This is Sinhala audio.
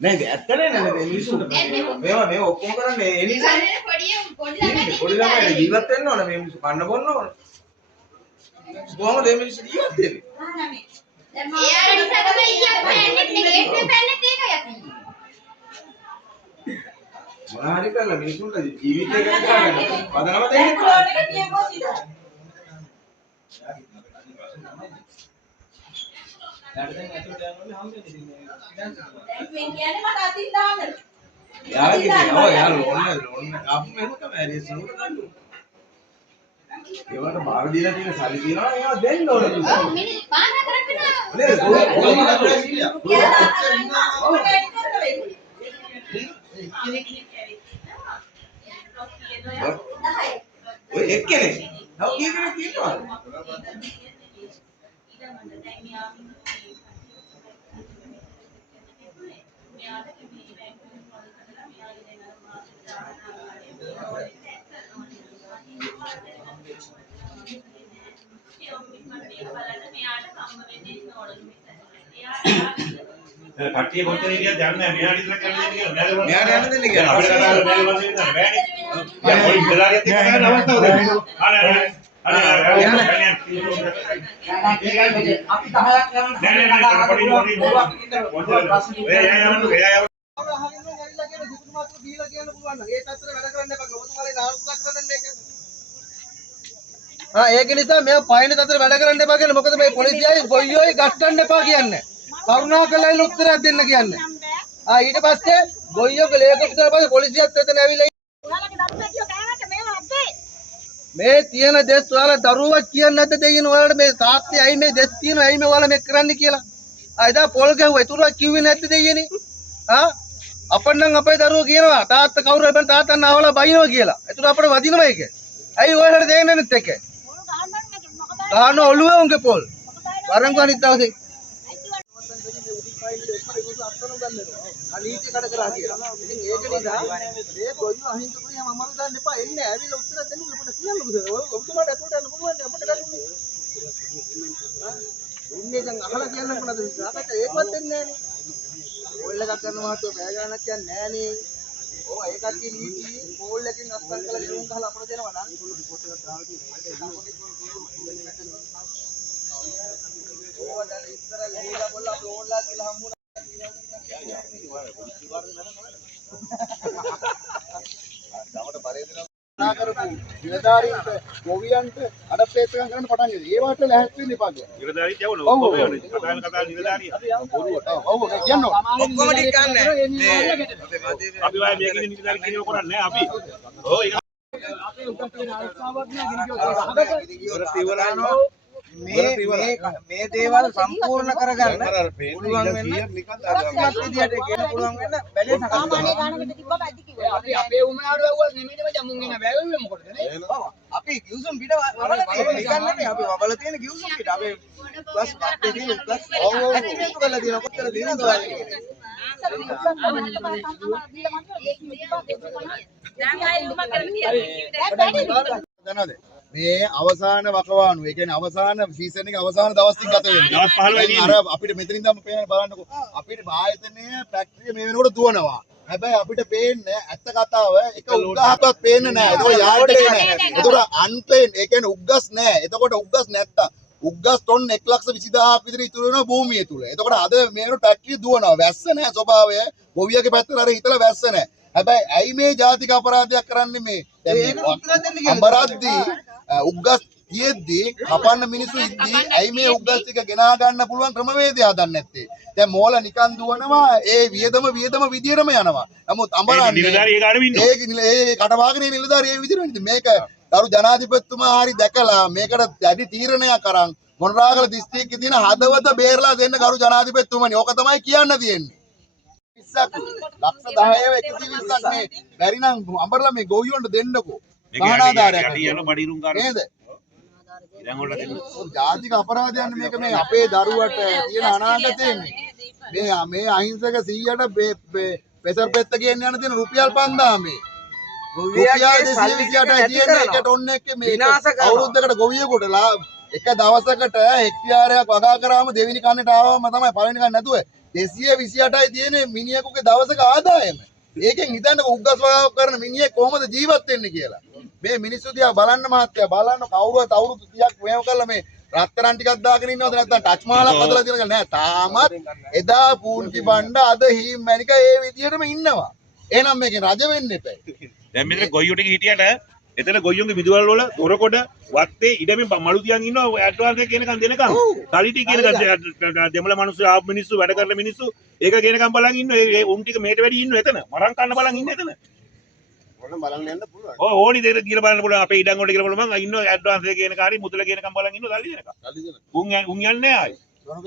नहीं ඇත්තනේ නේද මිනිස්සුන්ට මේවා ඔක්කොම කරන්නේ ඒ නිසා පොඩි ළමයි ජීවත් වෙන්න ඕන මේ මිනිස්සු කන්න බොන්න ඕන කොහොමද මේ මිනිස්සු ජීවත් වෙන්නේ එයාලා නිසා තමයි ඊයක් පැන්නේ ඒකේ පැන්නේ ඒකයි අපි මොනවාරි කරලා මිනිස්සුන්ට ජීවිතය ගැන කරගන්න පදනම දෙන්න ඒවට බාර දීලා තියෙන සල්ලි තියනවා ඒවා දෙන්න ඕනේ නේද? ඔව් මිනිස් පාන කරපිනවා. නේද? ඔය එක්කනේ. තව කී දෙනෙක් ඉන්නවද? කට්ටිය කොච්චර ඉරියව්ද දන්නේ නැහැ මෙයාට ඉතල කරන්න දෙන්නේ කියලා මෙයාට යන්න දෙන්නේ කියලා අපිට කතා කරලා මේක වශයෙන් ඉන්න බෑනේ දැන් පොඩි ඉඳලාගෙත් එක්ක ගන්න අවස්ථාව දෙන්න අපි 10ක් කරන්න ඒක නිසා මෙයා පයින් තතර වැඩ කරන්න එපා කියලා මොකද මේ පොලිසියයි ගොයියෝයි ගස්සන්න එපා කියන්නේ. කරුණාකරලා ඉල උත්තරයක් දෙන්න කියන්නේ. ඊට පස්සේ ගොයියෝගේ ලේකම් කරලා පස්සේ පොලිසියත් එතන ඇවිල්ලා ඔයාලගේ දරුවා කියෝ කෑවට මේවා අපේ. මේ තියෙන දෙස් ඔයාලා දරුවා කියන්නේ නැද්ද දෙයියන ඔයාලට මේ තාත්තේ ඇයි මේ දෙස් තියෙනවා ඇයි මේ ඔයාලා මේ කරන්නේ කියලා. එදා පොල් ගැහුවා. ඒතුරා කිව්වේ නැද්ද දෙයියනේ? අපන්නම් අපේ දරුවෝ කියනවා තාත්තා කවුරු හරි බන් තාත්තා නාවලා බයිනවා කියලා. ඒතුරා අපිට වදිනවා ඒක. ඇයි ඔයාලට දෙන්නේ නැත් එක? ගාන ඔළුවේ උන්ගේ පොල්. වරංගු අනිත් දවසේ. අනීති කඩ කරා කියලා. ඉතින් ඒක නිසා මේ ගොයියෝ අහිංසකුනේ මමලු දාන්න එපා. එන්නේ ඇවිල්ලා උත්තර දෙන්න අපිට කියන්නකද? ඔබතුමාට අතට යන්න පුළුවන් අපිට ගන්නේ. ඉන්නේ දැන් අහලා කියන්න මොනවද විශ්වාසකට ඒකවත් දෙන්නේ නැහනේ. පොල් එකක් කරන මහත්තයෝ බෑ ගන්නක් කියන්නේ නැහනේ. ඔව් ඒකත් නීති පොල් එකකින් අස්සන් කරලා ගෙනුම් ගහලා අපිට දෙනවා නම් රිපෝට් එකක් දාලා තියෙනවා. ඕවා දැන් ඉස්සර ලීලා බොල්ලා අපි ඕන්ලා කියලා හම්බුණා. දවඩ පරිදින කරපු නිලධාරීන්ට ගොවියන්ට අඩප්ලේට් එකක් ගන්න පටන් ගියා. ඒවට ලැහැත් වෙන්න එපා කියලා. නිලධාරීත් යවන ඔක්කොම යවන. කතා නිලධාරිය. ඔව් කියන්න ඕන. ඔක්කොම ටික ගන්න. අපි වයි මේකේ නිලධාරී කියනව කරන්නේ නැහැ අපි. ඔව් ඒක අපේ උගත් වෙන අවස්ථාවක් නෑ ගිනිගෝ මේ දේවල් සම්පූර්ණ කරගන්න පුළුවන් වෙන්න නිකන් විදියට කියන පුළුවන් වෙන්න බැලේ සාමාන්‍ය ගානකට තිබ්බම ඇති කිව්වා. අපි අපේ උමනාඩු වැවුවා නෙමෙයි මචං මුන් එන වැවෙන්නේ මොකටද නේ? ඔව් අපි කිව්සම් පිට වල තියෙන නිකන් නෙමෙයි අපි වල තියෙන කිව්සම් පිට අපේ ප්ලස් අපේ තියෙන ප්ලස් ඇක්ටිවේට් කරලා තියෙන කොච්චර දිනනද ඔයාලගේ? දැනද මේ අවසාන වකවානු ඒ කියන්නේ අවසාන සීසන් එකේ අවසාන දවස් ටික ගත වෙනවා. දවස් 15 අර අපිට මෙතනින් ඉඳන් පේන බලන්නකෝ. අපිට ආයතනයේ ෆැක්ටරිය මේ වෙනකොට දුවනවා. හැබැයි අපිට පේන්නේ ඇත්ත කතාව එක උග්ගහක්වත් පේන්නේ නැහැ. ඒක යාර්ඩ් එකේ නැහැ. ඒතකොට අන්ප්ලේන් ඒ කියන්නේ උග්ගස් නැහැ. එතකොට උග්ගස් නැත්තම් උග්ගස් ටොන් 1,20,000ක් විතර ඉතුරු වෙනවා භූමිය තුල. එතකොට අද මේ වෙනකොට ෆැක්ටරිය දුවනවා. වැස්ස නැහැ ස්වභාවය. ගොවියගේ පැත්තට අර හිතලා වැස්ස නැහැ. හැබැයි ඇයි මේ ජාතික අපරාධයක් කරන්නේ මේ? අඹරද්දී උග්ගස් තියෙද්දී කපන්න මිනිස්සු ඉද්දී ඇයි මේ උග්ගස් ටික ගෙනා ගන්න පුළුවන් ක්‍රමවේදය හදන්නේ නැත්තේ? දැන් මෝල නිකන් දුවනවා ඒ වියදම විදියටම යනවා. නමුත් අඹරන්නේ නිලධාරිය කාඩ වින්නෝ. ඒ කටවාගෙන නිලධාරිය ඒ විදියට වෙන්නේ. මේක ගරු ජනාධිපතිතුමා හරි දැකලා මේකට දැඩි තීරණයක් අරන් මොනරාගල දිස්ත්‍රික්කයේ තියෙන හදවත බේරලා දෙන්න ගරු ජනාධිපතිතුමනි. ඕක තමයි කියන්න තියෙන්නේ. 20ක් ලක්ෂ 10 120ක් මේ බැරි නම් අඹරලා මේ ගොවියොන්ට දෙන්නකෝ. මේක යටි යන බඩිරුම් ගන්න. නේද? ඉතින් වල දෙන්න. ජාතික අපරාධයන් මේක මේ අපේ දරුවට තියෙන අනාගතයනේ. මේ අහිංසක 100ට පෙසර් පෙත්ත කියන්න යන තියෙන රුපියල් 5000 මේ. රුපියල් 228යි තියෙන එක ටොන් එකේ මේ අවුරුද්දකට ගොවියෙකුට එක දවසකට හෙක්ටියාරයක් වගා කරාම දෙවෙනි කන්නට ආවම තමයි පළවෙනි කන්න නැතුව 228යි තියෙන මිනිහෙකුගේ දවසක ආදායම. ඒකෙන් හිතන්නකො උග්ගස් වගාවක් කරන මිනිහෙක් කොහොමද ජීවත් වෙන්නේ කියලා. මේ මිනිස්සු දිහා බලන්න මහත්තයා බලන්න කවුරුත් අවුරුදු 30ක් මේව කළා මේ රත්තරන් ටිකක් දාගෙන ඉන්නවද නැත්නම් ටච් මාලක් හදලා තියෙනවද නෑ තාමත් එදා පූන්ති බණ්ඩ අද හීම් මැනික ඒ විදියටම ඉන්නවා. එහෙනම් මේකේ රජ වෙන්න එපා. දැන් මෙතන ගොයියෝ ටික හිටියට එතන ගොයියෝගේ විදුවල් වල දොරකොඩ වත්තේ ඉඩමෙන් මලු තියන් ඉන්නවා ඇඩ්වාන්ස් එක කියනකම් දෙනකම් කලිටි කියනකම් දෙමළ මිනිස්සු ආපු මිනිස්සු වැඩ කරන මිනිස්සු ඒක කියනකම් බලන් ඉන්නවා ඒ උන් ටික මේට වැඩි ඉන්නවා එතන මරන් කන්න බලන් ඉන්නේ එතන ඕන බලන්න යන්න පුළුවන්. ඕනි දෙයට කියලා බලන්න පුළුවන් අපේ ඉඩම් වලට කියලා බලන්න මං ඉන්නවා ඇඩ්වාන්ස් එක කියනකම් හරි මුදල කියනකම් බලන් ඉන්නවා දල්ලි දෙනකම් කල්ලි දෙන. උන් යන්නේ ආයි දොරක